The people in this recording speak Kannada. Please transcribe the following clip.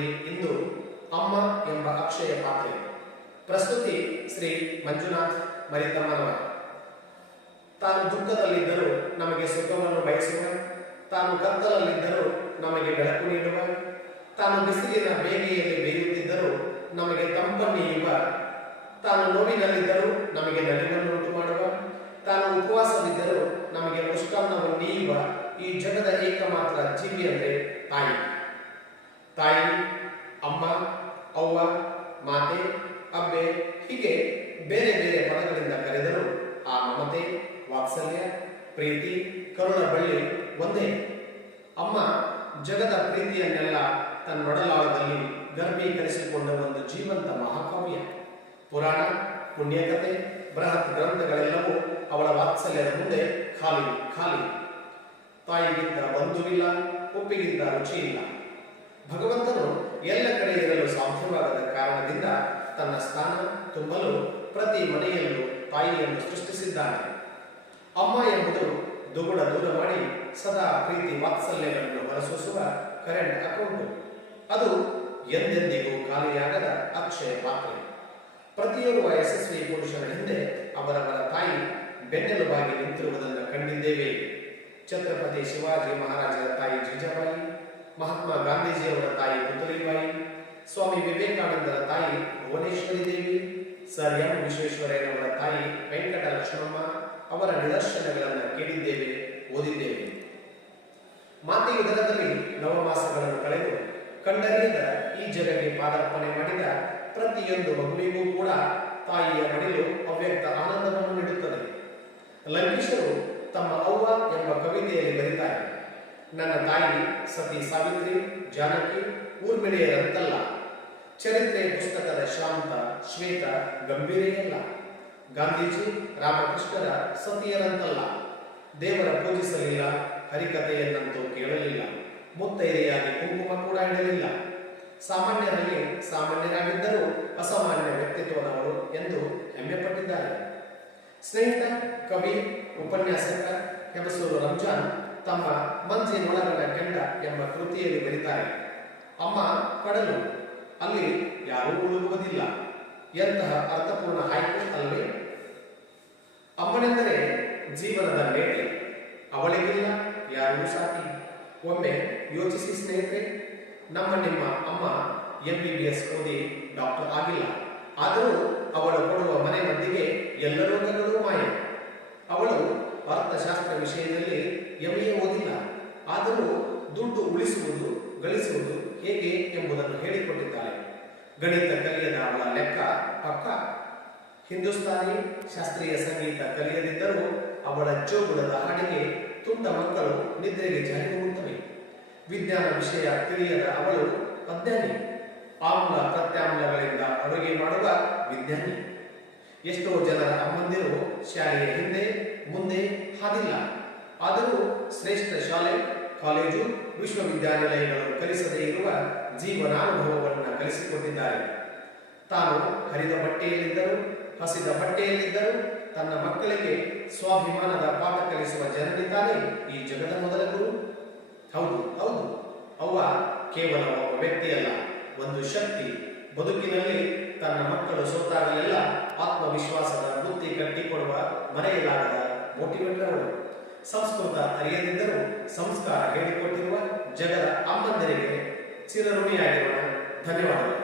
ಮಾಲಿಕೆಯಲ್ಲಿ ಇಂದು ಅಮ್ಮ ಎಂಬ ಅಕ್ಷಯ ಪಾತ್ರೆ. ಪ್ರಸ್ತುತಿ ಶ್ರೀ ಮಂಜುನಾಥ್ ಮರಿತಮ್ಮನವರ. ತಾನು ದುಃಖದಲ್ಲಿದ್ದರೂ ನಮಗೆ ಸುಖವನ್ನು ಬಯಸುವ. ತಾನು ಕತ್ತಲಲ್ಲಿದ್ದರೂ ನಮಗೆ ಬೆಳಕು ನೀಡುವ. ತಾನು ಬಿಸಿಲಿನ ಬೇಗೆಯಲ್ಲಿ ಬೇಯುತ್ತಿದ್ದರೂ ನಮಗೆ ತಂಪನ್ನೀಯುವ ತಾನು ನೋವಿನಲ್ಲಿದ್ದರೂ ನಮಗೆ ನಲಿವನ್ನು ಉಂಟು ಮಾಡುವ ತಾನು ಉಪವಾಸವಿದ್ದರೂ ನಮಗೆ ಮುಷ್ಟಾನ್ನವನ್ನು ನೀಯುವ. ಈ ಜಗದ ಏಕಮಾತ್ರ ಜೀವಿ ಅಂದರೆ ತಾಯಿ. ತಾಯಿ, ಅಮ್ಮ, ಅವ್ವ, ಮಾತೆ, ಅಬ್ಬೆ, ಹೀಗೆ ಬೇರೆ ಬೇರೆ ಪದಗಳಿಂದ ಕರೆದರೂ ಆ ಮಮತೆ, ವಾತ್ಸಲ್ಯ, ಪ್ರೀತಿ, ಕರುಣ ಬಳ್ಳಿ ಒಂದೇ. ಅಮ್ಮ ಜಗದ ಪ್ರೀತಿಯನ್ನೆಲ್ಲ ತನ್ನೊಡಲಾಳದಲ್ಲಿ ಗರ್ಭೀಕರಿಸಿಕೊಂಡ ಒಂದು ಜೀವಂತ ಮಹಾಕಾವ್ಯ. ಪುರಾಣ, ಪುಣ್ಯಕತೆ, ಬೃಹತ್ ಗ್ರಂಥಗಳೆಲ್ಲವೂ ಅವಳ ವಾತ್ಸಲ್ಯದ ಮುಂದೆ ಖಾಲಿ ಖಾಲಿ. ತಾಯಿಗಿಂತ ಬಂಧುವಿಲ್ಲ ಉಪ್ಪಿಗಿಂತ ರುಚಿ ಇಲ್ಲ ಭಗವಂತನು ಎಲ್ಲ ಕಡೆ ಇರಲು ಸಾಧ್ಯವಾಗದ ಕಾರಣದಿಂದ ತನ್ನ ಸ್ಥಾನ ತುಂಬಲು ಪ್ರತಿ ಮನೆಯಲ್ಲೂ ತಾಯಿಯನ್ನು ಸೃಷ್ಟಿಸಿದ್ದಾನೆ. ಅಮ್ಮ ಎಂಬುದು ದುಗುಡ ದೂರ ಮಾಡಿ ಸದಾ ಪ್ರೀತಿ ವಾತ್ಸಲ್ಯಗಳನ್ನು ಹೊರಸೂಸುವ ಕರೆಂಟ್ ಅಕೌಂಟು ಅದು ಎಂದೆಂದಿಗೂ ಖಾಲಿಯಾಗದ ಅಕ್ಷಯ ಪಾತ್ರೆ. ಪ್ರತಿಯೊಬ್ಬ ಯಶಸ್ವಿ ಪುರುಷರ ಹಿಂದೆ ಅವರವರ ತಾಯಿ ಬೆನ್ನೆಲುಬಾಗಿ ನಿಂತಿರುವುದನ್ನು ಕಂಡಿದ್ದೇವೆ. ಛತ್ರಪತಿ ಶಿವಾಜಿ ಮಹಾರಾಜರ ತಾಯಿ ಜೀಜಾಬಾಯಿ, ಮಹಾತ್ಮ ತಾಯಿ ಪುತಲಿಬಾಯಿ ಸ್ವಾಮಿ ವಿವೇಕಾನಂದರ ತಾಯಿ ಭುವನೇಶ್ವರಿ ದೇವಿ, ಸರ್ ಎಂ ವಿಶ್ವೇಶ್ವರಯ್ಯನವರ ತಾಯಿ ವೆಂಕಟ ಲಕ್ಷ್ಮಮ್ಮ ಅವರ ನಿದರ್ಶನಗಳನ್ನು ಕೇಳಿದ್ದೇವೆ, ಓದಿದ್ದೇವೆ. ಮಾತೆಯ ದಿನದಲ್ಲಿ ನವಮಾಸಗಳನ್ನು ಕಳೆದು ಕಂಡರಿಯದ ಈ ಜನಕ್ಕೆ ಪಾದಾರ್ಪಣೆ ಮಾಡಿದ ಪ್ರತಿಯೊಂದು ಮಗುವಿಗೂ ಕೂಡ ತಾಯಿಯ ಮಡಿಲು ಅವ್ಯಕ್ತ ಆನಂದವನ್ನು ನೀಡುತ್ತದೆ. ಲಂಕೇಶರು ತಮ್ಮ ಅವ್ವ ಎಂಬ ಕವಿತೆಯಲ್ಲಿ ಬರೀತಾರೆ ನನ್ನ ತಾಯಿ ಸತಿ ಸಾವಿತ್ರಿ, ಜಾನಕಿ ಊರ್ಮಿಳೆಯರಂತಲ್ಲ ಚರಿತ್ರೆ ಪುಸ್ತಕದ ಶಾಂತ, ಶ್ವೇತ ಗಂಭೀರೆಯಲ್ಲ ಗಾಂಧೀಜಿ, ರಾಮಕೃಷ್ಣರ ಸತಿಯರಂತಲ್ಲ ದೇವರ ಪೂಜಿಸಲಿಲ್ಲ, ಹರಿಕಥೆಯನ್ನಂತೂ ಕೇಳಲಿಲ್ಲ. ಮುತ್ತೈದೆಯಾಗಿ ಕುಂಕುಮ ಕೂಡ ಇಡಲಿಲ್ಲ. ಸಾಮಾನ್ಯರಲ್ಲಿ ಸಾಮಾನ್ಯರಾಗಿದ್ದರೂ ಅಸಾಮಾನ್ಯ ವ್ಯಕ್ತಿತ್ವದವರು ಎಂದು ಹೆಮ್ಮೆ ಪಟ್ಟಿದ್ದಾರೆ ಸ್ನೇಹಿತ, ಕವಿ, ಉಪನ್ಯಾಸಕ, ಹೆಬಸೂರು ರಂಜಾನ್ ತಮ್ಮ ಮಂಜಿನೊಳಗನ ಕೆಂಡ ಎಂಬ ಕೃತಿಯಲ್ಲಿ ಬರೀತಾರೆ. ಅಮ್ಮ ಕಡಲು, ಅಲ್ಲಿ ಯಾರೂ ಉಳುವುದಿಲ್ಲ ಎಂತಹ ಅರ್ಥಪೂರ್ಣ ಆಯ್ಕೆ ಅಲ್ಲವೇ? ಅಮ್ಮನೆಂದರೆ ಜೀವನದ ಮೇಟೆ, ಅವಳಿಗಿಲ್ಲ, ಯಾರೂ ಸಾಕಿ. ಒಮ್ಮೆ ಯೋಚಿಸಿ ಸ್ನೇಹಿತರೆ, ನಮ್ಮ ನಿಮ್ಮ ಅಮ್ಮ ಎಂ ಬಿ ಬಿ ಎಸ್ ಓದಿ ಡಾಕ್ಟರ್ ಆಗಿಲ್ಲ. ಆದರೂ ಅವಳು ಕೊಡುವ ಮನೆ ಮಂದಿಗೆ ಎಲ್ಲರೂ ಮಾಯ. ಅರ್ಥಶಾಸ್ತ್ರ ವಿಷಯದಲ್ಲಿ ಎಂ ಎ ಓದಿಲ್ಲ. ಆದರೂ ದುಡ್ಡು ಉಳಿಸುವುದು, ಗಳಿಸುವುದು ಹೇಗೆ ಎಂಬುದನ್ನು ಹೇಳಿಕೊಟ್ಟಿದ್ದಾರೆ ಗಣಿತ, ಕಲಿಯದ ಅವಳ ಲೆಕ್ಕ ಪಕ್ಕ. ಹಿಂದೂಸ್ತಾನಿ ಶಾಸ್ತ್ರೀಯ ಸಂಗೀತ ಕಲಿಯದಿದ್ದರೂ ಅವಳ ಜೋಗುಳದ ಹಾಡಿಗೆ ತುಂಟ ಮಕ್ಕಳು ನಿದ್ರೆಗೆ ಜಾರಿ ವಿಜ್ಞಾನ ವಿಷಯ ತಿಳಿಯದ ಅವಳು ಅಜ್ಞಾನಿ. ಆಮ್ಲ, ಪ್ರತ್ಯಾಮ್ಲಗಳಿಂದ ಅಡುಗೆ ಮಾಡುವ ವಿಜ್ಞಾನಿ. ಎಷ್ಟೋ ಜನರ ಅಮ್ಮಂದಿರು ಶಾಲೆಯ ಹಿಂದೆ, ಮುಂದೆ ಹಾದಿಲ್ಲ. ಆದರೂ ಶ್ರೇಷ್ಠ ಶಾಲೆ, ಕಾಲೇಜು, ವಿಶ್ವವಿದ್ಯಾನಿಲಯಗಳು ಕಲಿಸದೇ ಇರುವ ಜೀವನಾನುಭವವನ್ನು ಕಲಿಸಿಕೊಂಡಿದ್ದಾರೆ. ತಾನು ಹರಿದ ಬಟ್ಟೆಯಲ್ಲಿದ್ದರು, ಹಸಿದ ಬಟ್ಟೆಯಲ್ಲಿದ್ದರೂ ತನ್ನ ಮಕ್ಕಳಿಗೆ ಸ್ವಾಭಿಮಾನದ ಪಾಠ ಕಲಿಸುವ ಜನರಿದ್ದಾರೆ ಈ ಜಗದ ಮೊದಲ ಗುರು? ಹೌದು ಹೌದು. ಅವ್ವ ಕೇವಲ ಒಬ್ಬ ವ್ಯಕ್ತಿಯಲ್ಲ, ಒಂದು ಶಕ್ತಿ. ಬದುಕಿನಲ್ಲಿ ತನ್ನ ಮಕ್ಕಳು ಸೋತಾಗಲೆಲ್ಲ ಆತ್ಮವಿಶ್ವಾಸದ ಬುದ್ಧಿ ಕಟ್ಟಿಕೊಡುವ ಮರೆಯಲಾಗದ ಮೋಟಿವೇಟರ್ ಸಂಸ್ಕೃತ ಅರಿಯದಿದ್ದರೂ ಸಂಸ್ಕಾರ ಹೇಳಿಕೊಟ್ಟಿರುವ ಜಗದ ಅಮ್ಮಂದರಿಗೆ ಚಿರಋಣಿಯಾಗಿರೋಣ ಧನ್ಯವಾದಗಳು.